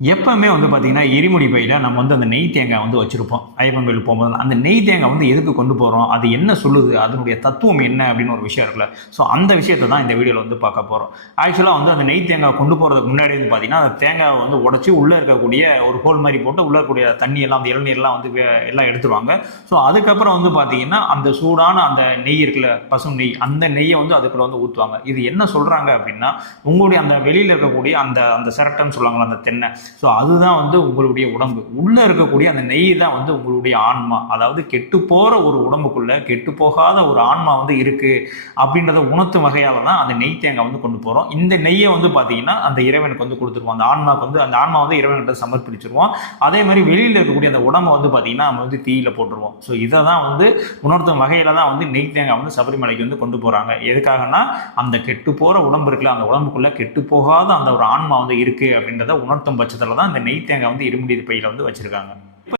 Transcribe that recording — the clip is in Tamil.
எப்பவுமே வந்து பார்த்தீங்கன்னா, எரிமுடி பையில நம்ம வந்து அந்த நெய் தேங்காய் வந்து வச்சிருப்போம். ஐயப்பன் கோயிலுக்கு போம்போது. அந்த நெய் தேங்காய் வந்து எதுக்கு கொண்டு போறோம்? அது என்ன சொல்லுது? அதனுடைய தத்துவம் என்ன? அப்படின்னு ஒரு விஷயம் இருக்குல்ல. ஸோ அந்த விஷயத்த தான் இந்த வீடியோல வந்து பார்க்க போறோம். ஆக்சுவலா வந்து அந்த நெய் தேங்காய் கொண்டு போறதுக்கு முன்னாடி வந்து பார்த்தீங்கன்னா, அந்த தேங்காவ வந்து உடைச்சு உள்ள இருக்கக்கூடிய ஒரு ஹோல் மாரி போட்டு உள்ள இருக்கக்கூடிய தண்ணி எல்லாம், அந்த இளநீர்லாம் வந்து எல்லாம் எடுத்துருவாங்க. ஸோ அதுக்கப்புறம் வந்து பார்த்தீங்கன்னா, அந்த சூடான அந்த நெய் இருக்குல்ல, பசு நெய், அந்த நெய்ய வந்து அதுக்குள்ள வந்து ஊத்துவாங்க. இது என்ன சொல்றாங்க அப்படின்னா, உங்களுடைய அந்த வெளியில இருக்கக்கூடிய அந்த அந்த சிரட்டன்னு சொல்லுவாங்கல்ல, அந்த தென்னை. ஸோ அதுதான் வந்து உங்களுடைய உடம்பு. உள்ளே இருக்கக்கூடிய அந்த நெய் தான் வந்து உங்களுடைய ஆன்மா. அதாவது கெட்டு போகிற ஒரு உடம்புக்குள்ள கெட்டு போகாத ஒரு ஆன்மா வந்து இருக்குது அப்படின்றத உணர்த்தும் வகையால் தான் அந்த நெய் தேங்காய் வந்து கொண்டு போகிறோம். இந்த நெய்யை வந்து பார்த்தீங்கன்னா அந்த இறைவனுக்கு வந்து கொடுத்துருவோம். அந்த ஆன்மாவுக்கு வந்து அந்த ஆன்மா வந்து இறைவன்கிட்ட சமர்ப்பிச்சிருவோம். அதே மாதிரி வெளியில் இருக்கக்கூடிய அந்த உடம்பை வந்து பார்த்தீங்கன்னா நம்ம வந்து தீயில போட்டுருவோம். ஸோ இதை தான் வந்து உணர்த்தும் வகையில் தான் வந்து நெய் தேங்காய் வந்து சபரிமலைக்கு வந்து கொண்டு போகிறாங்க. எதுக்காகனா அந்த கெட்டு போகிற உடம்பு இருக்குல்ல, அந்த உடம்புக்குள்ள கெட்டு போகாத அந்த ஒரு ஆன்மா வந்து இருக்குது அப்படின்றத உணர்த்தும் பட்சத்தில் தான் இந்த நெய் தேங்காய் வந்து இருமுடி பையில வந்து வச்சிருக்காங்க.